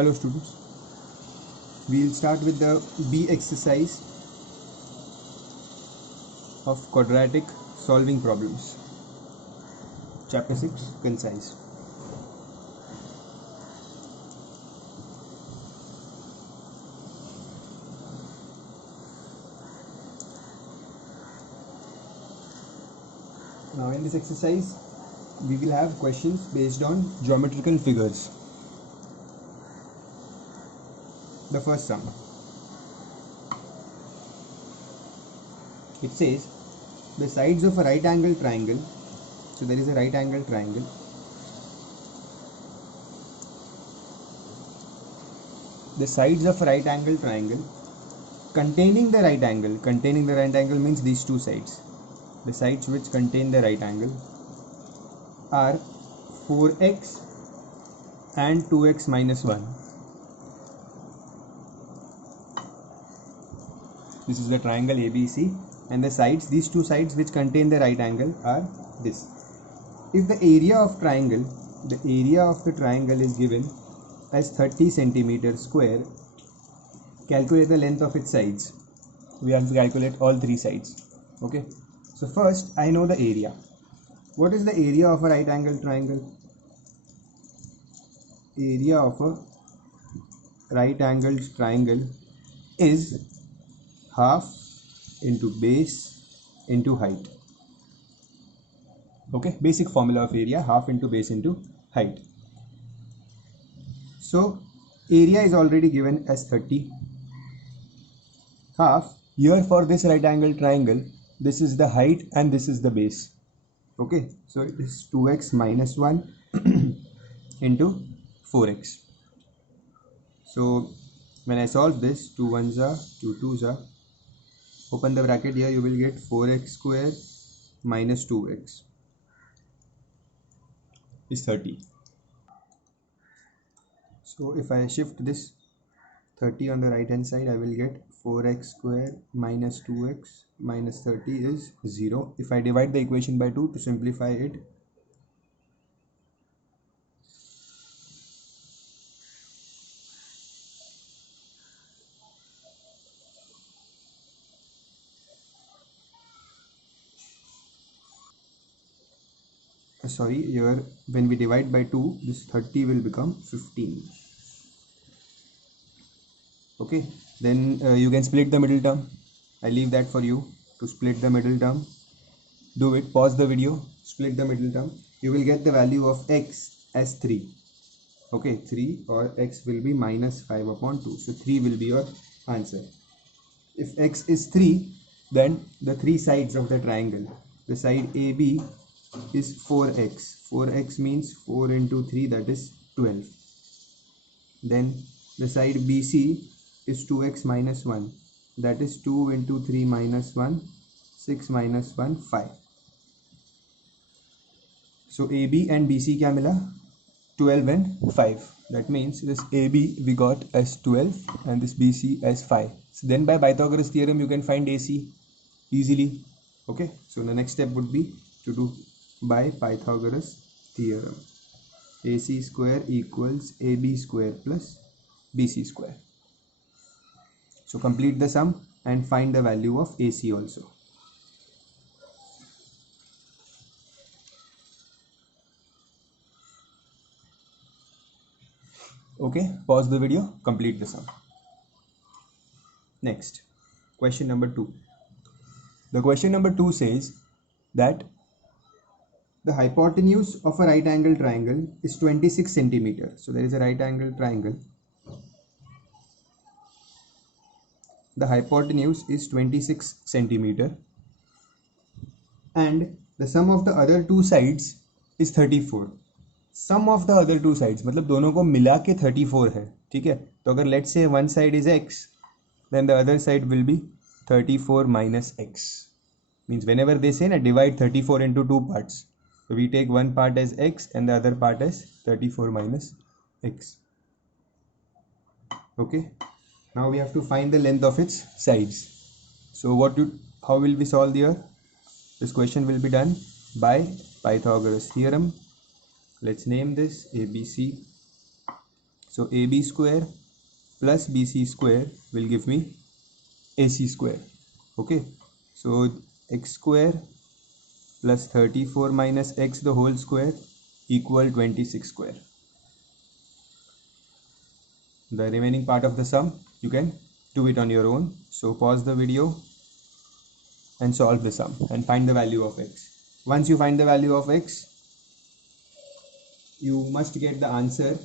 Hello students, we'll start with the B exercise of quadratic solving problems. Chapter 6, concise. Now in this exercise, we will have questions based on geometrical figures. The first sum. It says the sides of a right angle triangle. So there is a right angle triangle. The sides of a right angle triangle containing the right angle. Containing the right angle means these two sides. The sides which contain the right angle are 4x and 2x minus 1. This is the triangle ABC, and the sides, these two sides which contain the right angle are this. If the area of the triangle is given as 30 centimeters square, calculate the length of its sides. We have to calculate all three sides. Okay. So first I know the area. What is the area of a right angle triangle? Area of a right angled triangle is half into base into height. Okay, basic formula of area, half into base into height. So area is already given as 30. Half, here for this right angle triangle, this is the height and this is the base. Okay, so it is 2x minus 1 into 4x. So when I solve this, 2 1s are 2 2s are, open the bracket, here you will get 4x square minus 2x is 30. So if I shift this 30 on the right hand side, I will get 4x square minus 2x minus 30 is 0. If I divide the equation by 2 to simplify it, here when we divide by 2, this 30 will become 15. Okay, then you can split the middle term. I leave that for you to split the middle term. Do it, pause the video, split the middle term. You will get the value of x as 3. Okay, 3, or x will be minus 5 upon 2. So 3 will be your answer. If x is 3, then the three sides of the triangle, the side AB is 4x. 4x means 4 into 3, that is 12. Then the side BC is 2x minus 1, that is 2 into 3 minus 1, 6 minus 1, 5. So AB and BC kya mila? 12 and 5. That means this AB we got as 12 and this BC as 5. So then by Pythagoras theorem you can find AC easily. Okay, so the next step would be to do by Pythagoras theorem. AC square equals AB square plus BC square. So complete the sum and find the value of AC also. Okay, pause the video, complete the sum. Next, question number 2. The question number 2 says that the hypotenuse of a right angle triangle is 26 centimeters. So there is a right angle triangle. The hypotenuse is 26 centimeter and the sum of the other two sides is 34. Sum of the other two sides मतलब दोनों को मिला के 34 है, ठीक है. तो अगर let's say one side is x, then the other side will be 34 minus x. Means whenever they say na divide 34 into two parts, so we take one part as x and the other part as 34 minus x. Okay. Now we have to find the length of its sides. So how will we solve here? This question will be done by Pythagoras theorem. Let's name this ABC. So So AB square plus BC square will give me AC square. Okay, so x square plus 34 minus x the whole square equal 26 square. The remaining part of the sum you can do it on your own. So pause the video and solve the sum and find the value of x. Once you find the value of x, you must get the answer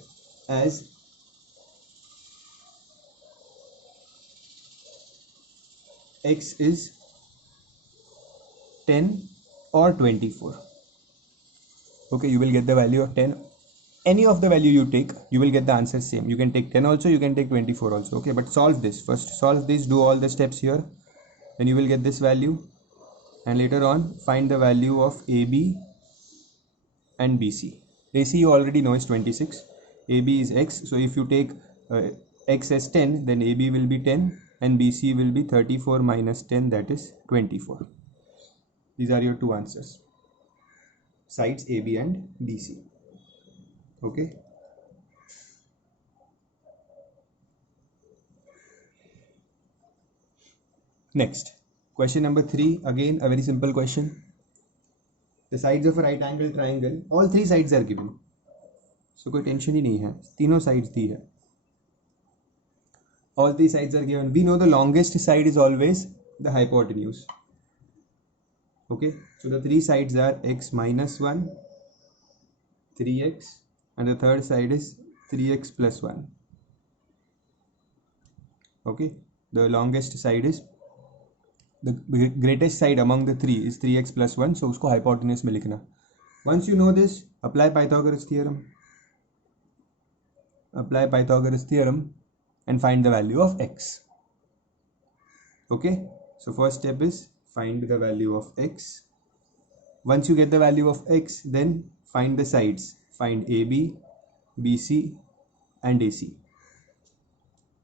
as x is 10 or 24. Okay, you will get the value of 10. Any of the value you take, you will get the answer same. You can take 10 also, you can take 24 also. Okay, but solve this first. Solve this, do all the steps here, then you will get this value, and later on find the value of AB and BC. AC you already know is 26, AB is x, so if you take x as 10, then AB will be 10 and BC will be 34 minus 10, that is 24. These are your two answers, sides AB and BC. Okay. Next, question number 3, again a very simple question. The sides of a right angle triangle, all three sides are given, so कोई tension ही नहीं है, तीनों sides दी है. All three sides are given. We know the longest side is always the hypotenuse. Okay, so the three sides are x minus 1, 3x, and the third side is 3x plus 1. Okay, the longest side is the greatest side among the three is 3x plus 1, so usko hypotenuse में लिखना. Once you know this, apply Pythagoras theorem. Apply Pythagoras theorem and find the value of x. Okay, so first step is find the value of x. Once you get the value of x, then find the sides. Find AB, BC and AC.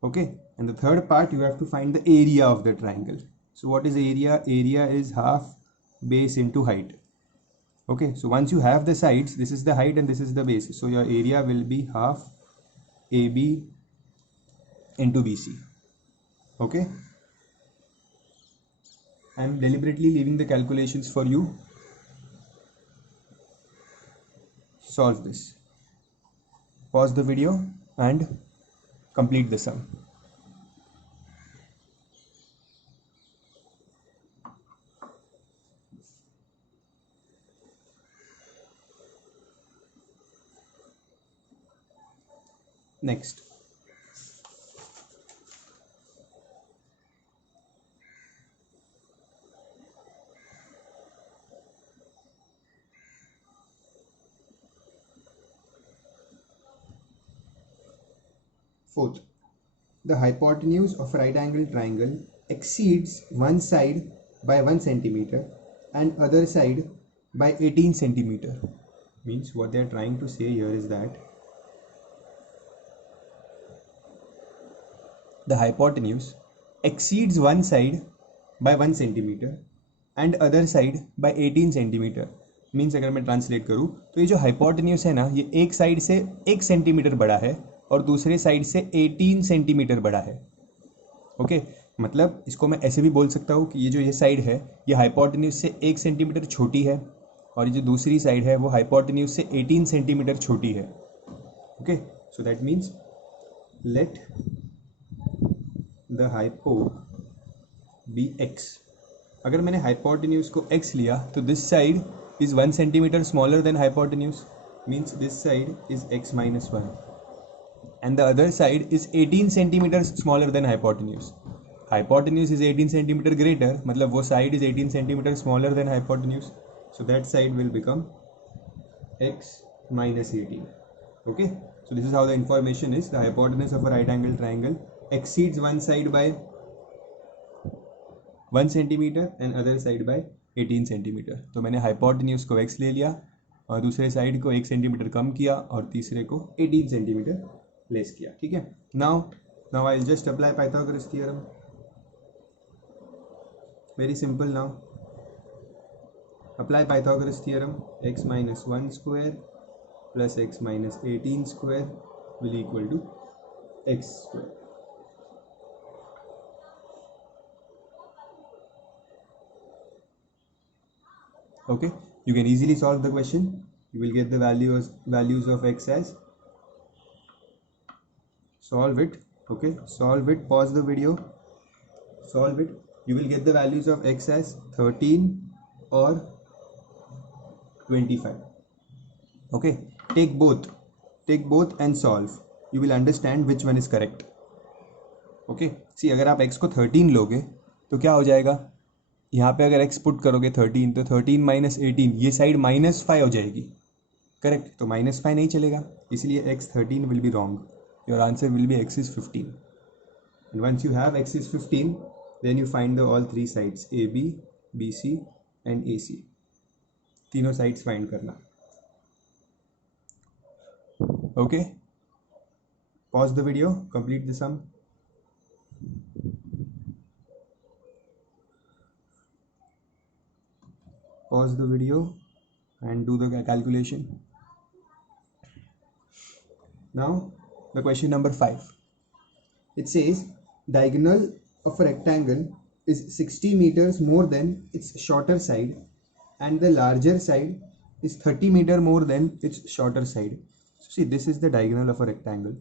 Okay, and the third part, you have to find the area of the triangle. So what is area? Area is half base into height. Okay, so once you have the sides, this is the height and this is the base, so your area will be half AB into BC. Okay, I am deliberately leaving the calculations for you. Solve this. Pause the video and complete the sum. Next, fourth, the hypotenuse of a right angle triangle exceeds one side by 1 centimeter and other side by 18 centimeter. Means what they are trying to say here is that the hypotenuse exceeds one side by 1 centimeter and other side by 18 centimeter. Means अगर मैं translate करूँ तो ये जो hypotenuse है ना, ये एक साइड से 1 सेंटीमीटर बड़ा है और दूसरे साइड से 18 सेंटीमीटर बड़ा है. ओके, मतलब इसको मैं ऐसे भी बोल सकता हूँ कि ये जो ये साइड है ये हाइपोटेन्यूस से 1 सेंटीमीटर छोटी है और ये जो दूसरी साइड है वो हाइपोटेन्यूस से 18 सेंटीमीटर छोटी है. Okay, so that means let the hypo be x. अगर मैंने हाइपोटेन्यूस को x लिया तो this side is 1 centimeter smaller than hypotenuse, means this side is x minus 1 and the other side is 18 centimeters smaller than hypotenuse. Hypotenuse is 18 centimeter greater, मतलब वो side is 18 centimeter smaller than hypotenuse, so that side will become x minus 18. Okay, so this is how the information is. The hypotenuse of a right angle triangle exceeds one side by 1 centimeter and other side by 18 centimetre. तो मैंने hypotenuse को x ले लिया और दूसरे side को 1 centimetre कम किया और तीसरे को 18 सेंटीमीटर लेस किया. ठीक है, now I will just apply Pythagoras theorem. Very simple. Now apply Pythagoras theorem. x minus 1 square plus x minus 18 square will equal to x square. Okay, you can easily solve the question. You will get the values of x as, solve it. Okay, solve it, pause the video, solve it. You will get the values of x as 13 or 25. Okay, take both and solve. You will understand which one is correct. Okay, see, अगर आप x को 13 लोगे तो क्या हो जाएगा, यहाँ पे अगर x पुट करोगे 13 तो 13 माइनस 18, ये साइड -5 हो जाएगी. करेक्ट, तो -5 नहीं चलेगा, इसलिए x 13 will be wrong. Your answer will be x is 15. And once you have x is 15, then you find the all 3 sides AB, BC and AC. तीनों साइड्स फाइंड करना. Okay, pause the video, complete the sum. Pause the video and do the calculation. Now the question number 5. It says diagonal of a rectangle is 60 meters more than its shorter side and the larger side is 30 meter more than its shorter side. So see, this is the diagonal of a rectangle.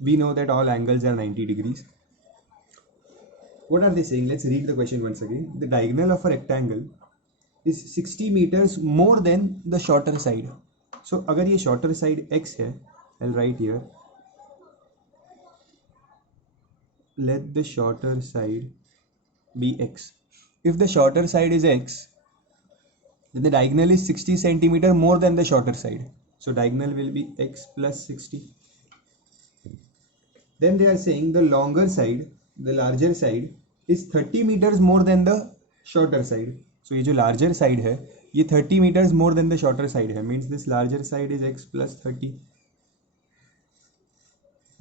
We know that all angles are 90 degrees. What are they saying? Let's read the question once again. The diagonal of a rectangle is 60 meters more than the shorter side. So अगर ये shorter side x है, I'll write here, let the shorter side be x. If the shorter side is x, then the diagonal is 60 centimeter more than the shorter side. So diagonal will be x plus 60. Then they are saying the longer side, the larger side is 30 meters more than the shorter side. So ये जो larger side है, ये 30 meters more than the shorter side है. Means this larger side is x plus 30.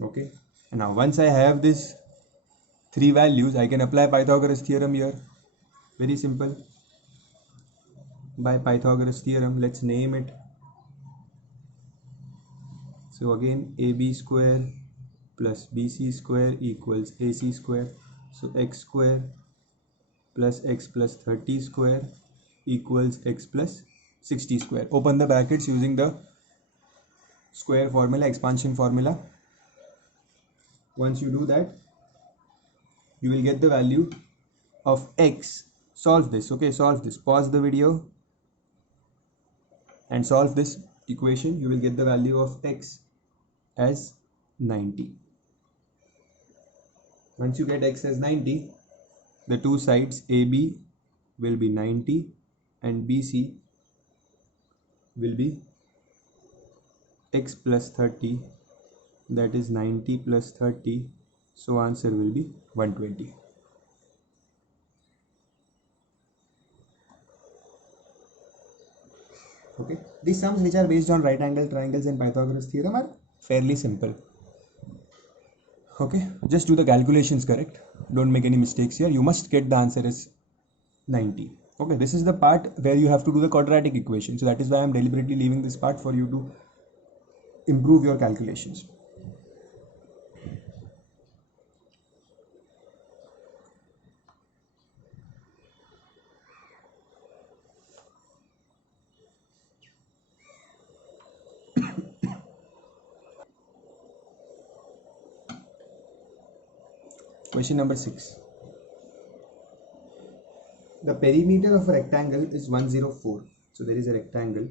Okay. And now once I have this 3 values, I can apply Pythagoras theorem here. Very simple. By Pythagoras theorem, let's name it. So again, AB square plus BC square equals AC square. So x square plus x plus 30 square equals x plus 60 square. Open the brackets using the square formula, expansion formula. Once you do that, you will get the value of x. Solve this. Okay, solve this. Pause the video and solve this equation. You will get the value of x as 90. Once you get x as 90, the two sides AB will be 90 and BC will be x plus 30, that is 90 plus 30, so answer will be 120. Okay, these sums which are based on right angle triangles and Pythagoras theorem are fairly simple. Okay, just do the calculations correct, don't make any mistakes here. You must get the answer as 90. Okay, this is the part where you have to do the quadratic equation, so that is why I am deliberately leaving this part for you to improve your calculations. Question number 6. The perimeter of a rectangle is 104. So there is a rectangle.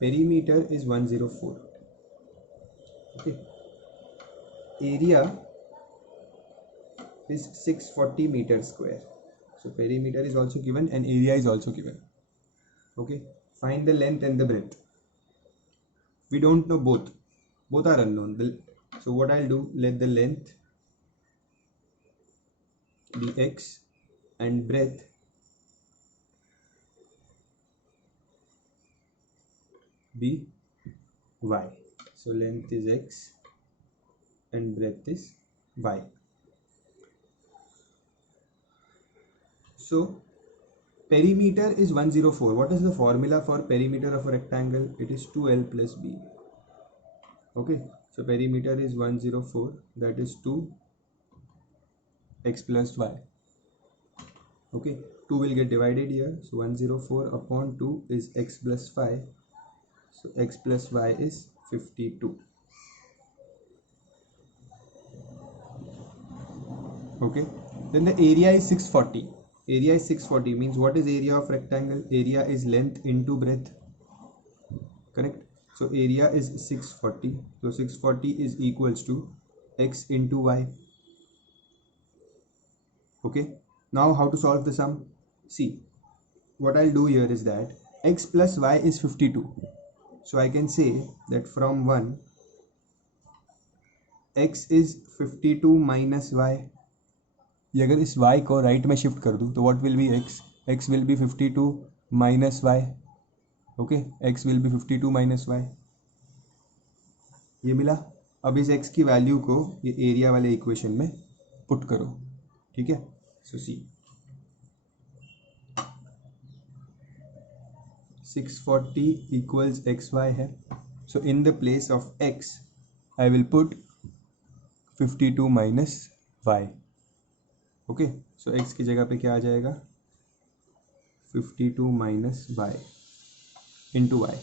Perimeter is 104. Okay. Area is 640 meters square. So perimeter is also given and area is also given. Okay. Find the length and the breadth. We don't know both. Both are unknown. So what I'll do, let the length be x and breadth be y. So length is x and breadth is y. So perimeter is 104. What is the formula for perimeter of a rectangle? It is 2l plus b. Okay, so perimeter is 104, that is 2x plus y. Okay, 2 will get divided here, so 104 upon 2 is x plus 5, so x plus y is 52. Okay, then the area is 640. Area is 640 means what is area of rectangle? Area is length into breadth, correct? So area is 640, so 640 is equals to x into y. Okay, now how to solve the sum? See, what I'll do here is that x plus y is 52, so I can say that from 1 x is 52 minus y. ये अगर इस y को right में shift कर दूँ तो what will be x? x will be 52 minus y. Okay, x will be 52 minus y. ये मिला. अब इस x की वैल्यू को ये एरिया वाले इक्वेशन में पुट करो, ठीक है? सो सी 640 equals xy है, so in the place of x I will put 52 minus y. Okay, so x की जगह पे क्या आ जाएगा? 52 minus y into y.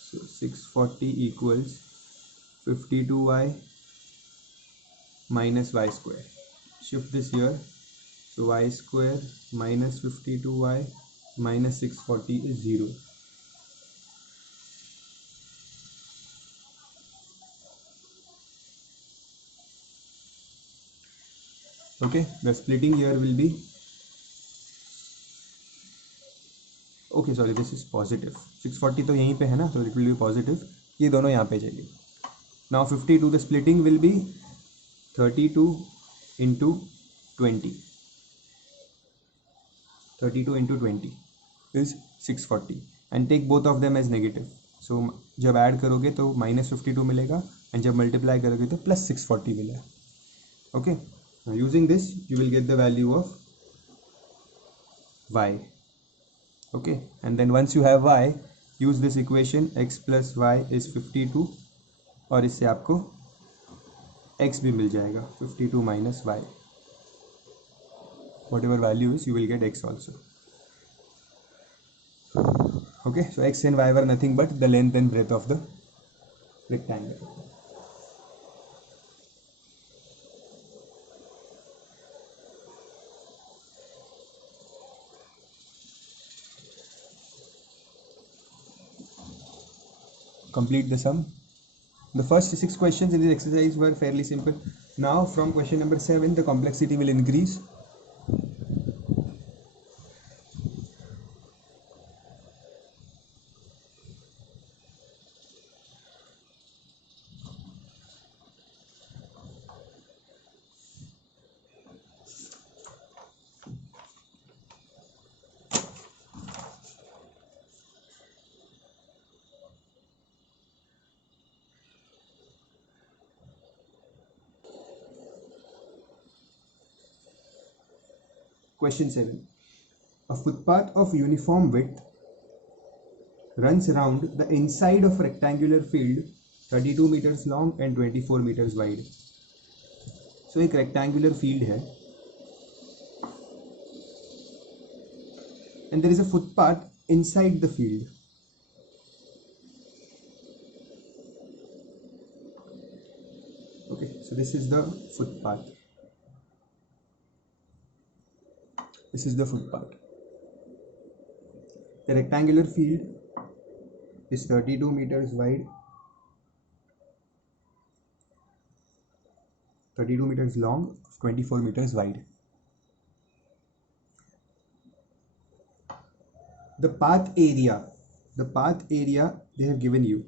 So 640 equals 52y minus y square. Shift this here. So y square minus 52y minus 640 is 0. Okay, the splitting here will be, okay sorry, this is positive. 640 तो यहीं पे है ना, तो it will be positive. ये दोनों यहाँ पे जाएंगे. Now 52, the splitting will be 32 into 20. 32 into 20 is 640 and take both of them as negative. So जब ऐड करोगे तो minus 52 मिलेगा and जब मल्टीप्लाई करोगे तो plus 640 मिलेगा. Okay, now using this you will get the value of y. Okay, and then once you have y, use this equation x plus y is 52 और इससे आपको x भी मिल जाएगा 52 minus y. Whatever value is, you will get x also. Okay, so x and y were nothing but the length and breadth of the rectangle. Complete the sum. The first 6 questions in this exercise were fairly simple. Now from question number 7, the complexity will increase. Question 7. A footpath of uniform width runs around the inside of a rectangular field 32 meters long and 24 meters wide. So एक rectangular field है and there is a footpath inside the field. Okay, so this is the footpath. This is the footpath. The rectangular field is 32 meters wide, 32 meters long, 24 meters wide. The path area they have given you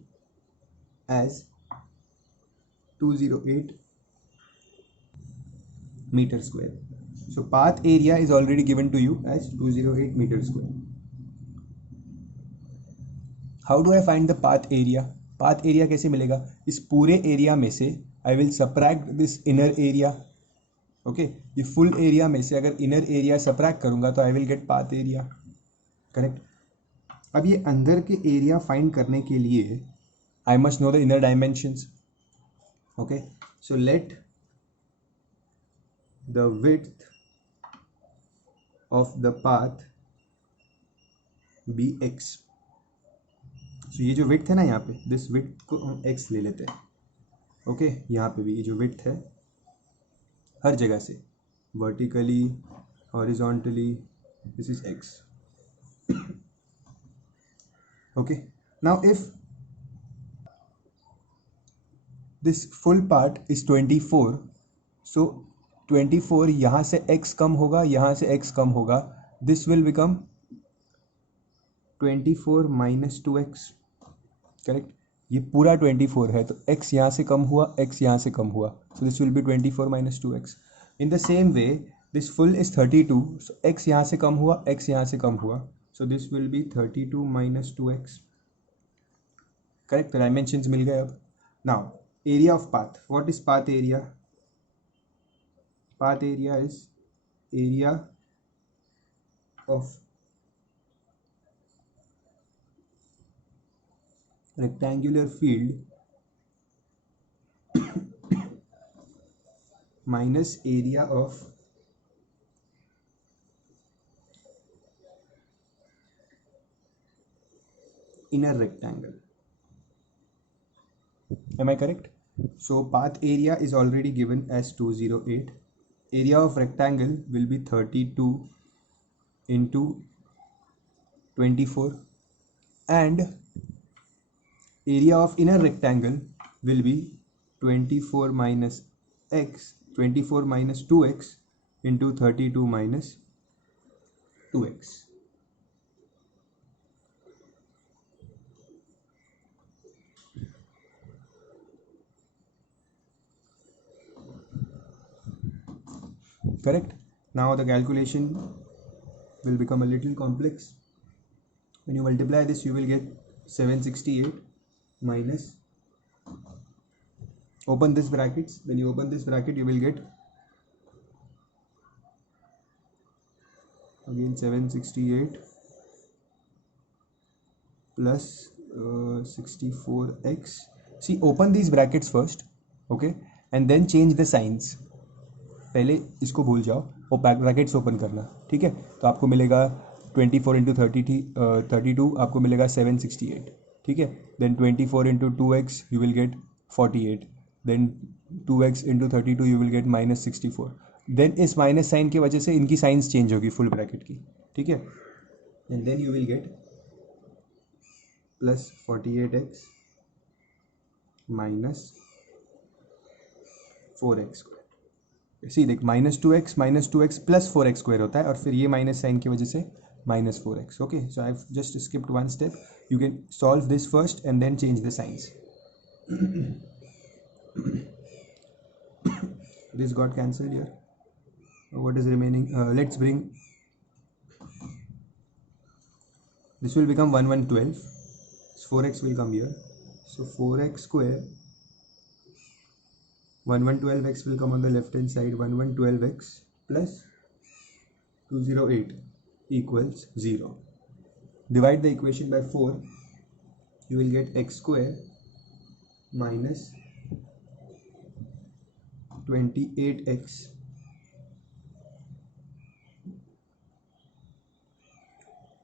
as 208 meter square. So path area is already given to you as 208 meter square. How do I find the path area? Path area कैसे मिलेगा? इस पूरे area में से I will subtract this inner area. Okay, ये full area में से अगर inner area subtract करूँगा तो I will get path area. Correct? अब ये अंदर के एरिया फाइंड करने के लिए I must know the inner dimensions. Okay, so let the width of the path be x. so ये जो width है ना यहाँ पे, this width को हम x ले लेते हैं. ओके, यहाँ पे भी ये जो width है हर जगह से vertically, horizontally, this is x. Okay, now if this full part is 24, so 24 यहाँ से x कम होगा, यहाँ से x कम होगा, this will become 24 minus 2x. Correct, ये पूरा 24 है तो x यहाँ से कम हुआ, x यहाँ से कम हुआ, so this will be 24 minus 2x. in the same way this full is 32, so x यहाँ से कम हुआ, x यहाँ से कम हुआ, so this will be 32 minus 2x. Correct, dimensions मिल गए. अब now area of path. What is path area? Path area is area of rectangular field minus area of inner rectangle. Am I correct? So path area is already given as 208. Area of rectangle will be 32 into 24, and area of inner rectangle will be 24 minus x, 24 minus 2x into 32 minus 2x. Correct. Now the calculation will become a little complex. When you multiply this, you will get 768 minus, open this brackets, when you open this bracket you will get again 768 plus 64x. see, open these brackets first, okay, and then change the signs. पहले इसको भूल जाओ और brackets open करना, ठीक है. तो आपको मिलेगा 24 इंटू 32 आपको मिलेगा 768, ठीक है. Then 24 into 2x you will get 48, then 2x into 32 you will get minus 64. Then इस माइनस साइन की वजह से इनकी साइंस चेंज होगी फुल ब्रैकेट की, ठीक है. And then you will get plus 48x minus 4x. See देख, -2x प्लस 4x स्क्वायर होता है और फिर ये माइनस साइन की वजह से -4x. Okay, so I have just skipped one step. You can solve this first and then change the signs. this got cancelled here. What is remaining? Let's bring, this will become 1112, 4x will come here, so 4x square, 1112x will come on the left hand side, 1112x plus 208 equals 0. Divide the equation by 4, you will get x square minus 28x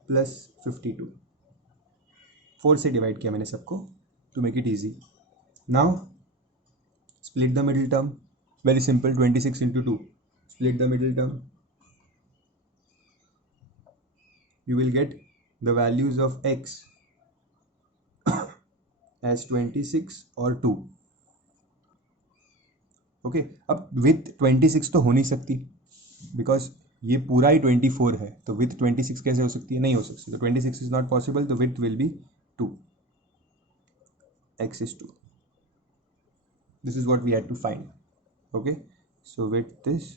plus 52. 4 से divide किया मैंने सबको to make it easy. Now split the middle term. Very simple, 26 into 2. Split the middle term. You will get the values of x as 26 or 2. Okay, अब with 26 तो हो नहीं सकती because ये पूरा ही 24 है, तो with 26 कैसे हो सकती है? नहीं हो सकती. तो 26 is not possible, तो width will be 2. x is 2. This is what we had to find. Okay, so width is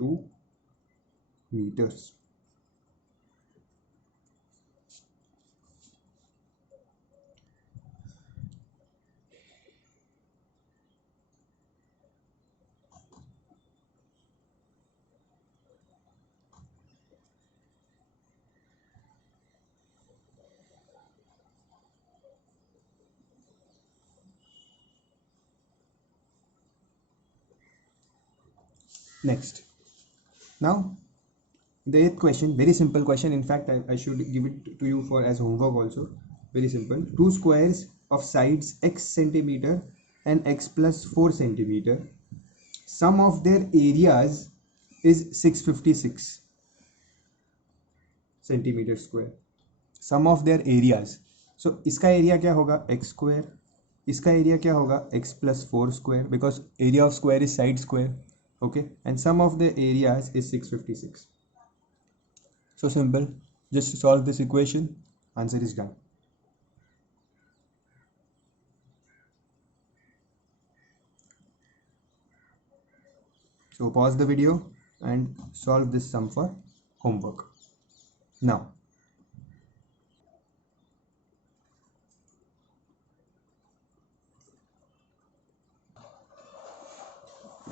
2 meters. Next, now the eighth question, very simple question. In fact, I should give it to you for as homework also. Very simple. Two squares of sides x centimeter and x plus 4 centimeter. Sum of their areas is 656 centimeter square. Sum of their areas. So इसका area क्या होगा x square, इसका area क्या होगा x plus 4 square, because area of square is side square. Okay, and sum of the areas is 656. So simple, just solve this equation, answer is done. So pause the video and solve this sum for homework. Now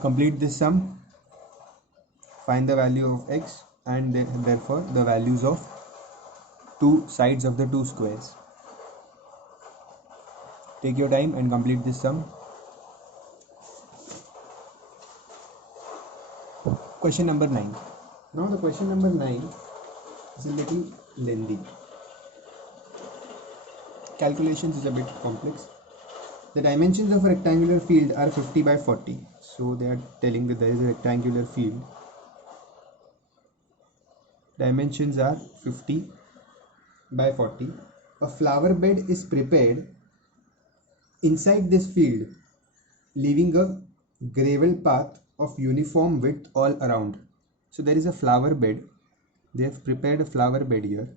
complete this sum, find the value of x and therefore the values of two sides of the two squares. Take your time and complete this sum. Question number 9. Now the question number 9 is a little lengthy. Calculations is a bit complex. The dimensions of a rectangular field are 50 by 40. So they are telling that there is a rectangular field. Dimensions are 50 by 40. A flower bed is prepared inside this field, leaving a gravel path of uniform width all around. So there is a flower bed. They have prepared a flower bed here,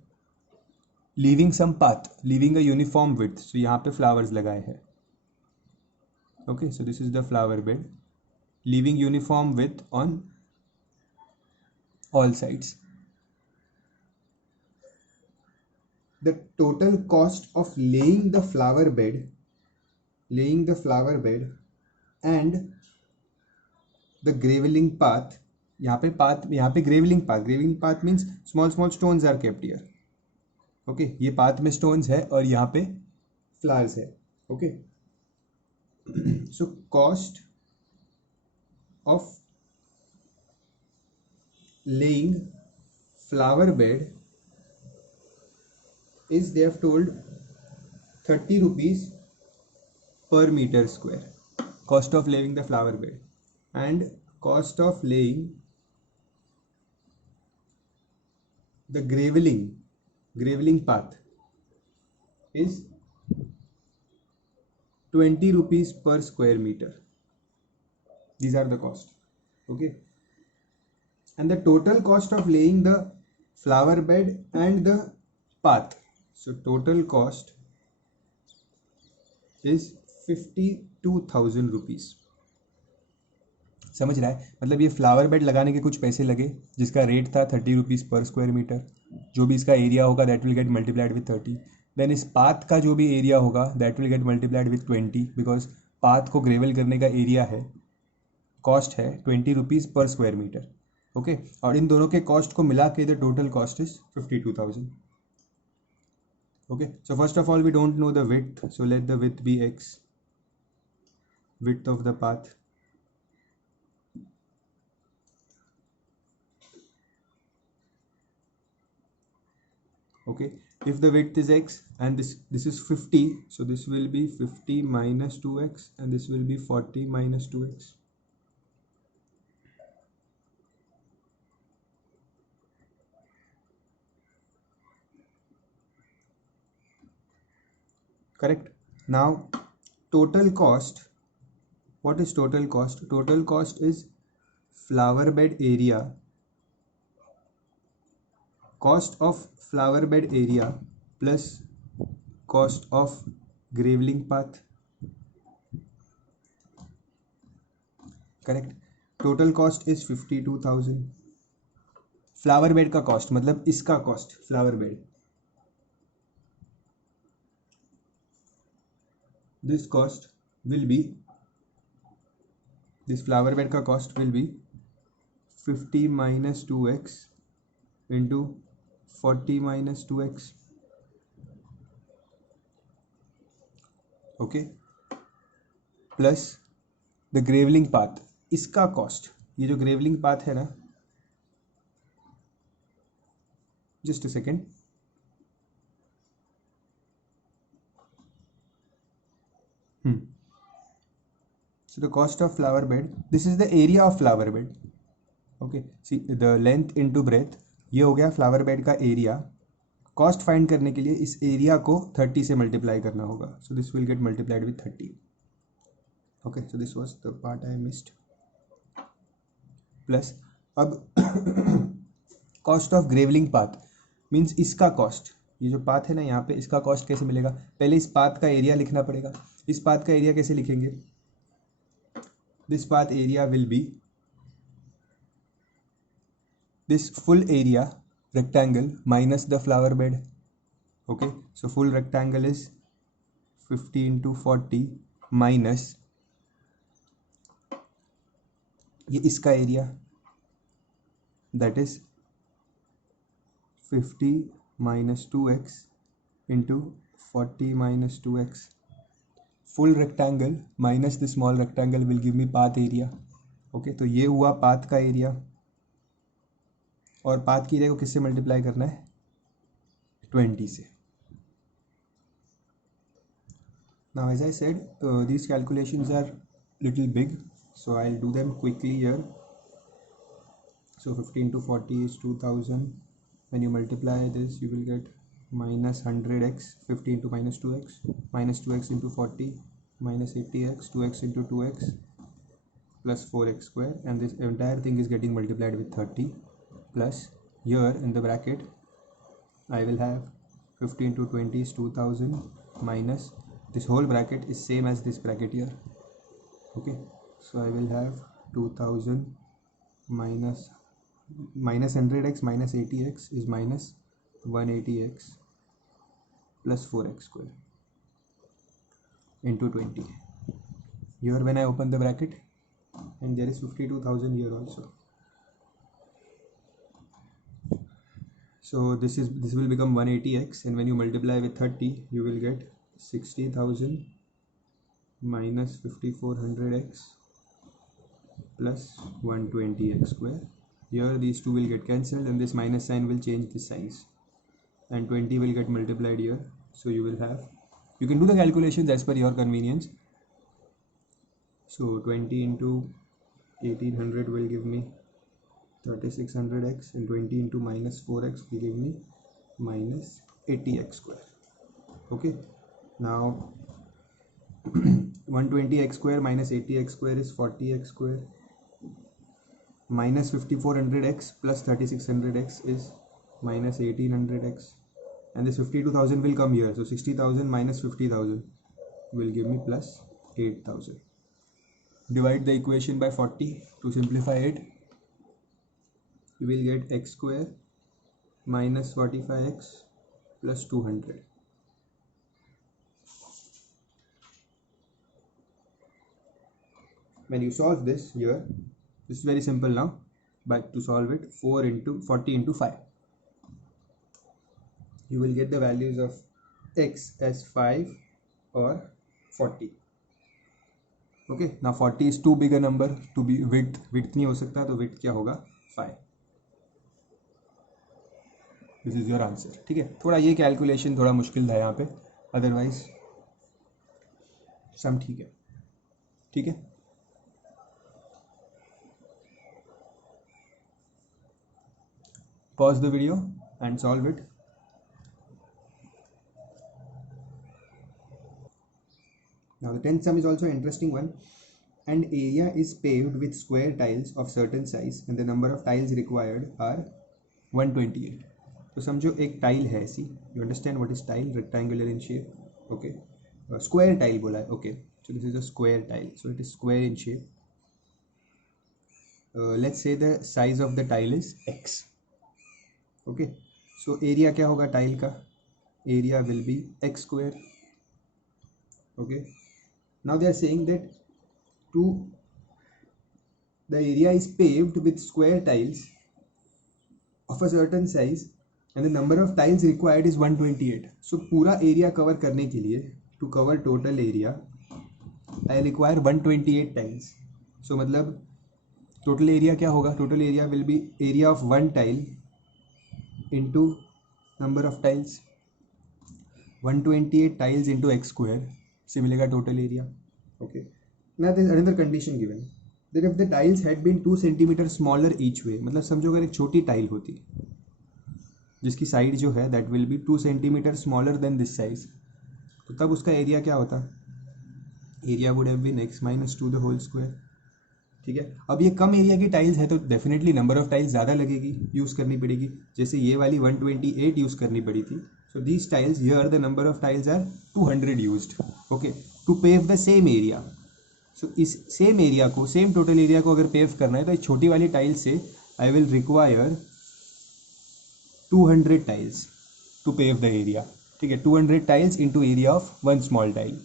leaving some path, leaving a uniform width. So यहाँ पे flowers लगाए हैं. Okay, so this is the flower bed, leaving uniform width on all sides. The total cost of laying the flower bed and the graveling path, यहाँ पे graveling path means small stones are kept here. Okay, ये path में stones है और यहाँ पे flowers है. Okay, so cost of laying flower bed is, they have told, 30 rupees per meter square. Cost of laying the flower bed and cost of laying the graveling path is 20 rupees per square meter. These are the cost. Okay, and the total cost of laying the flower bed and the path, so total cost is 52,000 rupees. समझ रहा है, मतलब ये flower bed लगाने के कुछ पैसे लगे जिसका रेट था 30 रुपीज़ पर स्क्वायर मीटर. जो भी इसका एरिया होगा that will get multiplied with 30. Then इस पाथ का जो भी एरिया होगा that will get multiplied with 20, because path को ग्रेवल करने का एरिया है, कॉस्ट है 20 रुपीज़ पर स्क्वायर मीटर. ओके, और इन दोनों के कॉस्ट को मिला के the total cost is 52,000. Okay, so first of all we don't know the width, so let the width be x, width of the path. Okay, if the width is x and this is 50, so this will be 50 minus 2x and this will be 40 minus 2x. Correct. Now total cost, what is total cost? Total cost is flower bed area, cost of flower bed area plus cost of graveling path. Correct. Total cost is 52,000. Flower bed का cost मतलब इसका cost, flower bed, this cost will be, this flower bed का cost will be 50 minus 2x into 40 minus 2x. Okay, plus the graveling path, इसका cost, ये जो grovelling path है ना, just a second, so the cost of flower bed, this is the area of flower bed. Okay, see the length into breadth, ये हो गया flower bed का area. Cost find करने के लिए इस एरिया को 30 से मल्टीप्लाई करना होगा. So this will get multiplied with 30. Okay, so this was the part I missed. Plus अब cost of grovelling path means इसका कॉस्ट, ये जो पाथ है ना यहाँ पे, इसका कॉस्ट कैसे मिलेगा? पहले इस पाथ का एरिया लिखना पड़ेगा. इस पाथ का एरिया कैसे लिखेंगे? This path area will B this full area rectangle minus the flower bed. Okay, so full rectangle is 50 into 40 minus ये इसका area, that is 50 minus 2x into 40 minus 2x. full rectangle minus the small rectangle will give me path area. Okay, तो ये हुआ path का area, और path की area को किससे मल्टीप्लाई करना है? 20 से. Now as I said, these calculations are little big, so I'll do them quickly here. So 50 into 40 is 2000. When you multiply this, you will get minus 100x. 50 into minus 2x, minus 2x into 40, minus 80x, 2x into 2x, plus 4x square, and this entire thing is getting multiplied with 30. Plus here in the bracket I will have 50 into 20 is 2000 minus this whole bracket is same as this bracket here. Okay, so I will have 2000 minus 100x minus 80x is minus 180x plus 4x square into 20. Here when I open the bracket, and there is 52,000 here also. So this will become 180x, and when you multiply with 30, you will get 60,000 minus 5400x plus 120x square. Here these two will get cancelled, and this minus sign will change the signs, and 20 will get multiplied here. So you will have, you can do the calculations as per your convenience. So 20 into 1800 will give me 3600x, and 20 into minus 4x will give me minus 80x square. Okay, now 120x square minus 80x square is 40x square, minus 5400x plus 3600x is minus 1800x, and this 52,000 will come here. So 60,000 minus 50,000 will give me plus 8,000. Divide the equation by 40 to simplify it. You will get x square minus 45x plus 200. When you solve this here, this is very simple now, but to solve it, 40 into 5, you will get the values of x as 5 or 40. Okay, now 40 is too big a number to be width नहीं हो सकता, तो width क्या होगा? 5. This is your answer. ठीक है, थोड़ा ये कैलकुलेशन थोड़ा मुश्किल था यहाँ पे, अदरवाइज सम ठीक है. ठीक है, pause the video and solve it. Now the 10th sum is also an interesting one. An area is paved with square tiles of certain size and the number of tiles required are 128. तो समझो एक tile है ऐसी. You understand what is tile? Rectangular in shape. Okay, square tile बोला है. Okay, so this is a square tile, so it is square in shape. Let's say the size of the tile is x. Okay, so area क्या होगा tile का? Area will be x square. Okay, now they are saying that to the area is paved with square tiles of a certain size and the number of tiles required is 128. So पूरा area cover करने के लिए, to cover total area, I require 128 tiles. So मतलब total area क्या होगा, total area will B area of one tile into number of tiles, 128 tiles into x square से मिलेगा total area. Okay, now there is another condition given that if the tiles had been 2 centimeter smaller each way, मतलब समझो अगर एक छोटी tile होती जिसकी side जो है that will be 2 centimetre smaller than this size, तो तब उसका एरिया क्या होता, area would have been x minus 2 the whole square. ठीक है, अब ये कम एरिया की टाइल्स है तो डेफिनेटली नंबर ऑफ टाइल्स ज़्यादा लगेगी, यूज़ करनी पड़ेगी. जैसे ये वाली 128 यूज़ करनी पड़ी थी, so these tiles here the number of tiles are 200 used. Okay, to pave the same area. So इस सेम एरिया को, सेम टोटल एरिया को अगर पेव करना है तो इस छोटी वाली टाइल से I will require 200 tiles to pave the area. ठीक है, 200 tiles into area of one small tile.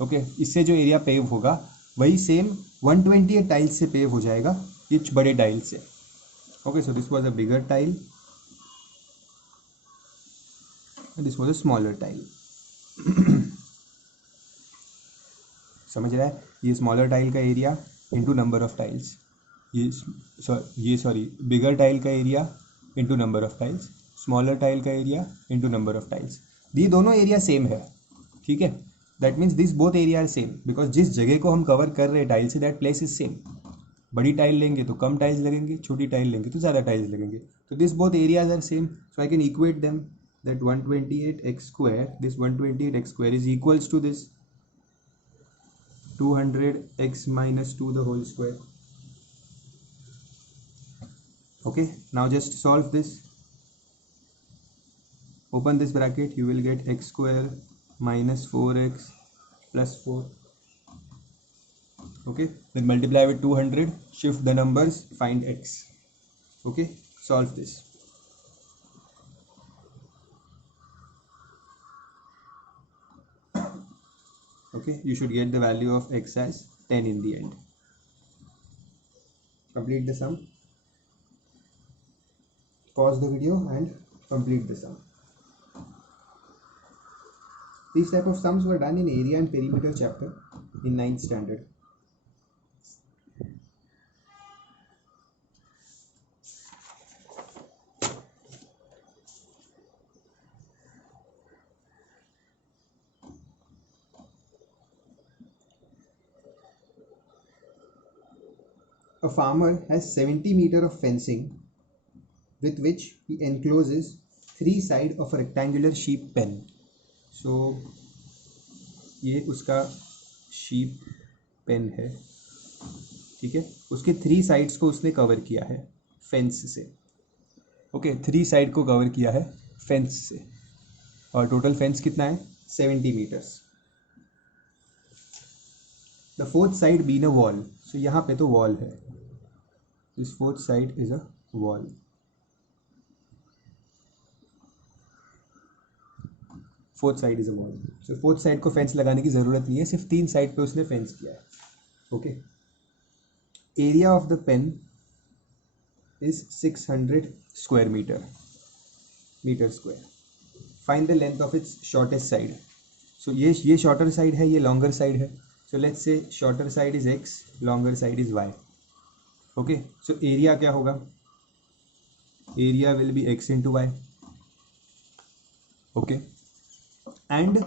Okay, इससे जो एरिया पेव होगा वही सेम 128 टाइल्स से पेव हो जाएगा ये बड़े टाइल से. Okay, so this was a bigger tile, this was a smaller tile. समझ रहा है, ये स्मॉलर टाइल का area into number of tiles, ये सॉरी बिगर टाइल का area into number of tiles, smaller tile का area into number of tiles. ये दोनों एरिया सेम है. ठीक है, that means this both area are same because जिस जगह को हम कवर कर रहे हैं tile say that place is same. बड़ी टाइल लेंगे तो कम टाइल्स लगेंगे, छोटी टाइल लेंगे तो ज़्यादा टाइल्स लगेंगे. तो this both areas are same, so I can equate them that 128x square, this 128x square is equals to this 200x minus 2 the whole square. Okay, now just solve this. Open this bracket, you will get x square minus 4x plus 4. Okay, then multiply with 200, shift the numbers, find x. Okay, solve this. Okay, you should get the value of x as 10 in the end. Complete the sum. Pause the video and complete the sum. These type of sums were done in area and perimeter chapter in 9th standard. A farmer has 70 meter of fencing with which he encloses 3 sides of a rectangular sheep pen. So ये उसका sheep pen है. ठीक है, उसके 3 sides को उसने cover किया है फेंस से. ओके, 3 साइड को कवर किया है फेंस से और टोटल फेंस कितना है 70 metres. The fourth side been a wall, so यहाँ पे तो वॉल है, this fourth side is a wall. Fourth side is a wall, so fourth side को फेंस लगाने की ज़रूरत नहीं है, सिर्फ 3 साइड पे उसने फेंस किया है. Okay, area of the pen is 600 square metre square. Find the length of its shortest side. So ये शॉर्टर साइड है, ये लॉन्गर साइड है. So let's say shorter side is x, longer side is y. Okay, so area क्या होगा, area will be x into y. Okay, and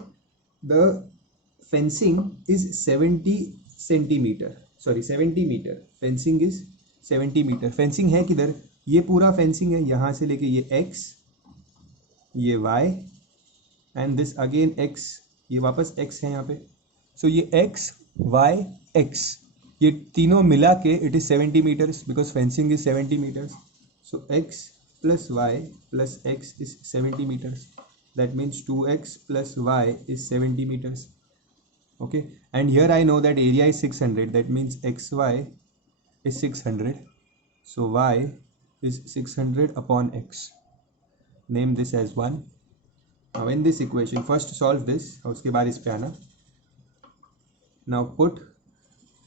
the fencing is 70 metre. Fencing is 70 metre. Fencing है किधर, ये पूरा fencing है यहाँ से लेके ये x, ये y and this again x, ये वापस x है यहाँ पे. सो ये x y x ये तीनों मिला के it is 70 metres because fencing is 70 metres. So x plus y plus x is 70 metres. That means 2x plus y is 70 metres. Okay, and here I know that area is 600, that means xy is 600. So y is 600 upon x. Name this as 1. Now in this equation, first solve this और उसके बाद इस पे आना. Now put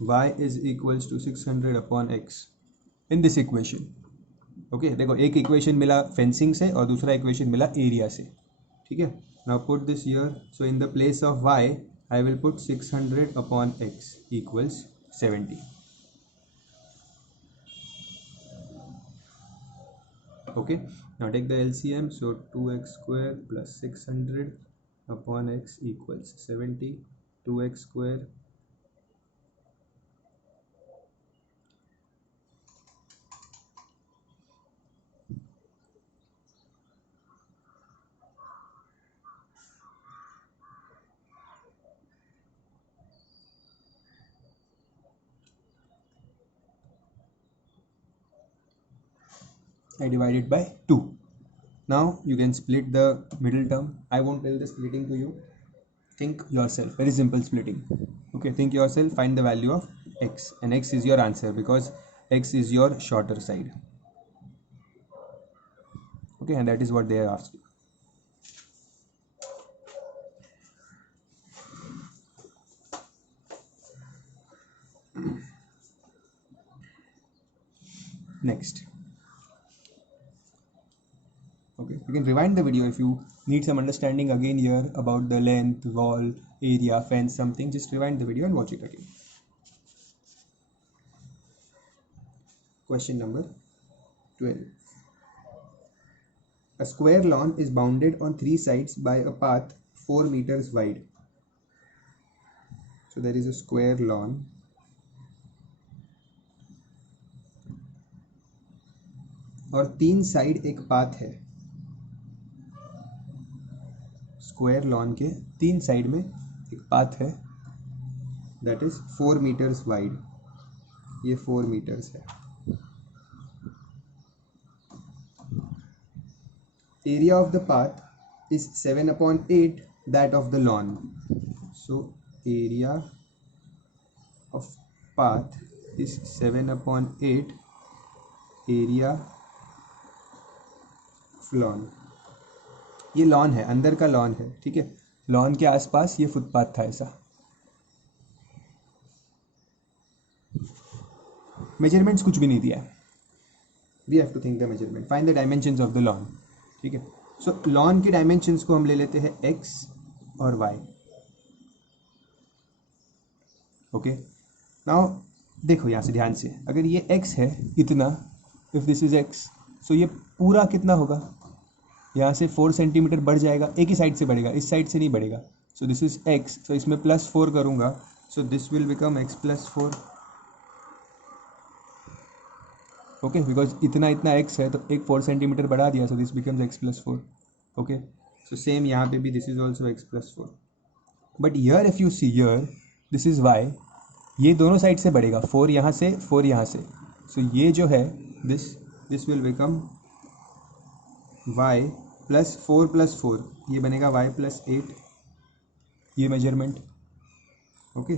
y is equals to 600 upon x in this equation. Okay, देखो एक equation मिला fencing से और दूसरा इक्वेशन मिला एरिया से. ठीक है, now put this here. So in the place of y I will put 600 upon x equals 70. Okay, now take the LCM. So 2x square plus 600 upon x equals 70. 2x square I divided by 2. Now you can split the middle term. I won't tell the splitting to you. Think yourself. Very simple splitting. Okay, think yourself. Find the value of x, and x is your answer because x is your shorter side. Okay, and that is what they are asked. Next. Okay, you can rewind the video if you need some understanding again here about the length, wall, area, fence, something. Just rewind the video and watch it again. Question number 12. A square lawn is bounded on 3 sides by a path 4 meters wide. So there is a square lawn और 3 side एक path है. Square lawn के 3 side में एक path है that is 4 metres wide. ये 4 metres है. Area of the path is 7/8 that of the lawn. So area of path is 7/8 area lawn. ये लॉन है, अंदर का लॉन है. ठीक है, लॉन के आसपास ये फुटपाथ था. ऐसा मेजरमेंट्स कुछ भी नहीं दिया है. We have to think the measurement. Find the dimensions of the lawn. ठीक है, सो लॉन के डायमेंशंस को हम ले लेते हैं x और y. ओके, नाउ देखो यहाँ से ध्यान से. अगर ये x है इतना, इफ दिस इज x, सो ये पूरा कितना होगा? यहाँ से 4 सेंटीमीटर बढ़ जाएगा. एक ही साइड से बढ़ेगा, इस साइड से नहीं बढ़ेगा. सो दिस इज x, सो इसमें +4 करूँगा. So this will become x + 4. Okay, because इतना इतना x है तो एक 4 सेंटीमीटर बढ़ा दिया. So this becomes x + 4. Okay, so same यहाँ पे भी this is also x + 4. But here if you see here this is y. ये दोनों साइड से बढ़ेगा. 4 यहाँ से, 4 यहाँ से. सो ये जो है दिस विल बिकम y + 4 + 4. ये बनेगा y + 8. ये measurement. Okay,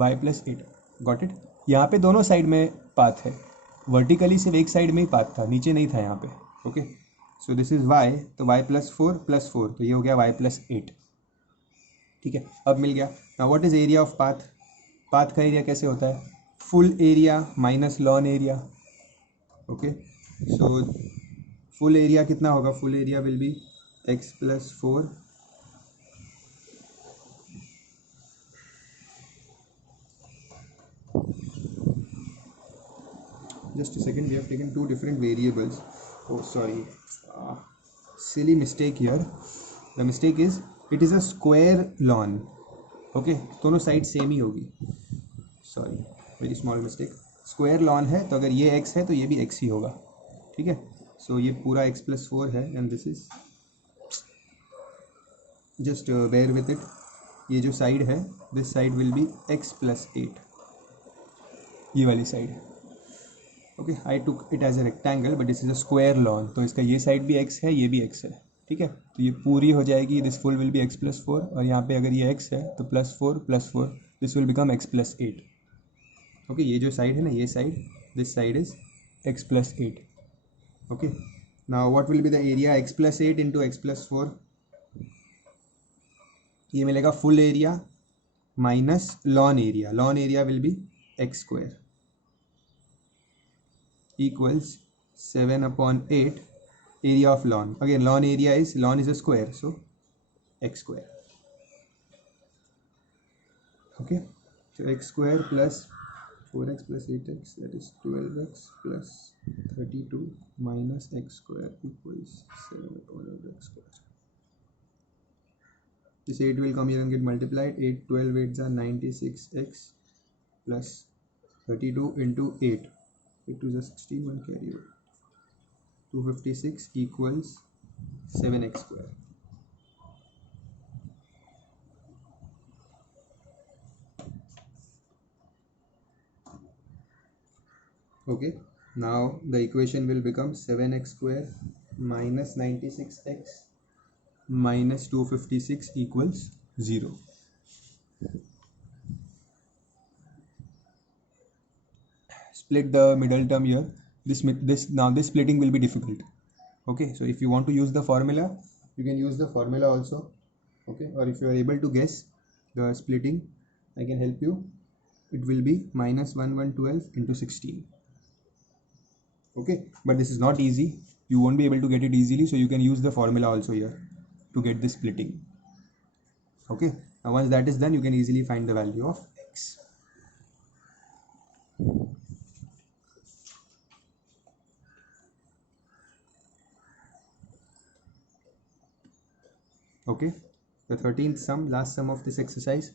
y + 8. Got it. यहाँ पे दोनों साइड में पाथ है. वर्टिकली सिर्फ एक साइड में ही पाथ था, नीचे नहीं था यहाँ पे. Okay, so this is y, तो y + 4 + 4, तो ये हो गया y + 8. ठीक है, अब मिल गया. Now what is area of path? Path का एरिया कैसे होता है? Full area minus lawn area. Okay, so full area कितना होगा? Full area will be x + 4 just a second, we have taken 2 different variables. Oh sorry, silly mistake here. The mistake is it is a square lawn. Okay, दोनों side same ही होगी. Sorry, very small mistake. Square lawn है तो अगर ये x है तो ये भी x ही होगा. ठीक है, सो ये पूरा x + 4 है and this is just bear with it. ये जो साइड है this side will be x + 8. ये वाली side. Okay, I took it as a rectangle but this is a square lawn. तो इसका ये साइड भी x है, ये भी x है. ठीक है, तो ये पूरी हो जाएगी. This full will be x + 4 और यहाँ पे अगर ये x है तो +4 + 4 this will become x + 8. Okay, ये जो साइड है ना, ये side, this side is x + 8. Okay, now what will be the area? x + 8 into x + 4. ये मिलेगा full area minus lawn area. Lawn area will B x² equals 7/8 area of lawn. Again, lawn is a square, so x². Okay, so x² plus 4x plus 8x, that is 12x plus 32 minus x square equals 7 upon x square. This 8 will come here and get multiplied. 8 12 8s are 96x plus 32 into 8. 8 to the 16, 1 carry over. 256 equals 7x square. Okay, now the equation will become 7x square minus 96x minus 256 equals 0. Split the middle term here. This splitting will be difficult. Okay, so if you want to use the formula, you can use the formula also. Okay, or if you are able to guess the splitting, I can help you. It will be minus 1112 into 16. Okay, but this is not easy. You won't be able to get it easily, so you can use the formula also here to get the splitting. Okay, now once that is done, you can easily find the value of x. Okay, the 13th sum, last sum of this exercise.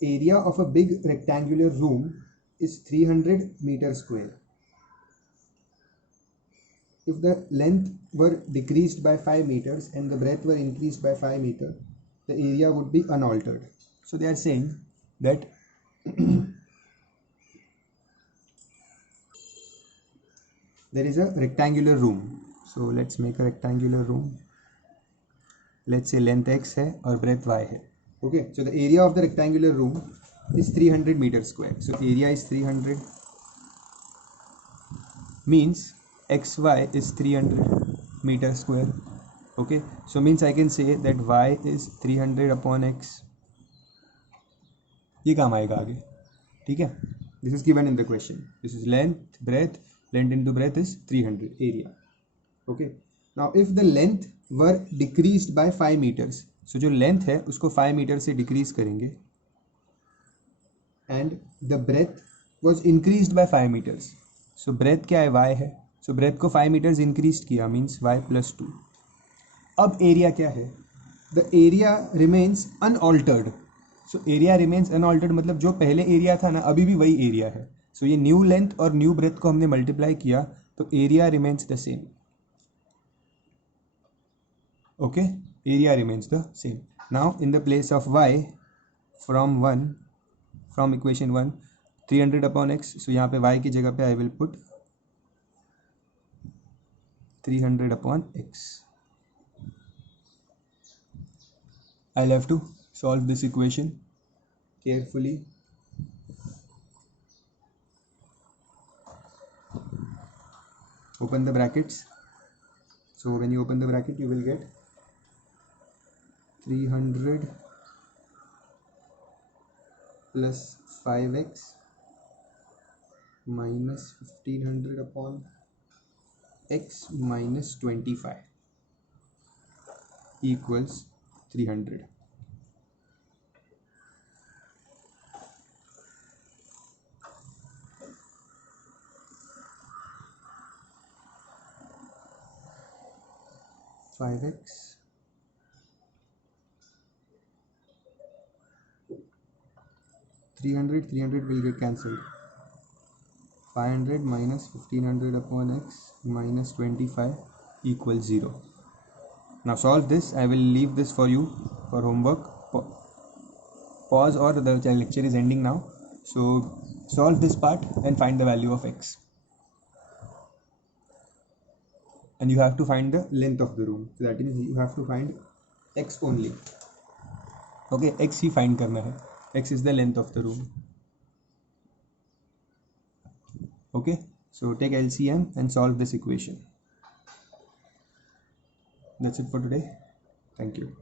Area of a big rectangular room is 300 meters square. If the length were decreased by 5 meters and the breadth were increased by 5 meters, the area would be unaltered. So they are saying that there is a rectangular room. So let's make a rectangular room. Let's say length x hai or breadth y hai. Okay, so the area of the rectangular room is 300 meters square. So area is 300, means xy is 300 meters square. Okay, so means I can say that y is 300 upon x. ये काम आएगा आगे, ठीक है? This is given in the question. This is length, breadth. Length into breadth is 300 area. Okay. Now if the length were decreased by 5 meters, so जो length है उसको 5 metre से decrease करेंगे, and the breadth was increased by 5 meters. So breadth क्या है? y है. So breadth को 5 meters increased किया, means y plus 2. अब area क्या है? The area remains unaltered. So area remains unaltered मतलब जो पहले area था ना, अभी भी वही area है. So ये new length और new breadth को हमने multiply किया, तो area remains the same. Okay, area remains the same. Now in the place of y, from equation 1, 300 upon x, so यहाँ पे y की जगह पे I will put 300 upon x. I'll have to solve this equation carefully. Open the brackets. So when you open the bracket, you will get 300 plus 5x minus 1500 upon x minus 25 equals 300. x 300 will get cancelled. 500 minus 1500 upon x minus 25 equals 0. Now solve this. I will leave this for you for homework. Pause, or the lecture is ending now. So solve this part and find the value of x. And you have to find the length of the room. So that means you have to find x only. Okay, x he find करना है. X is the length of the room. Okay, so take LCM and solve this equation. That's it for today. Thank you.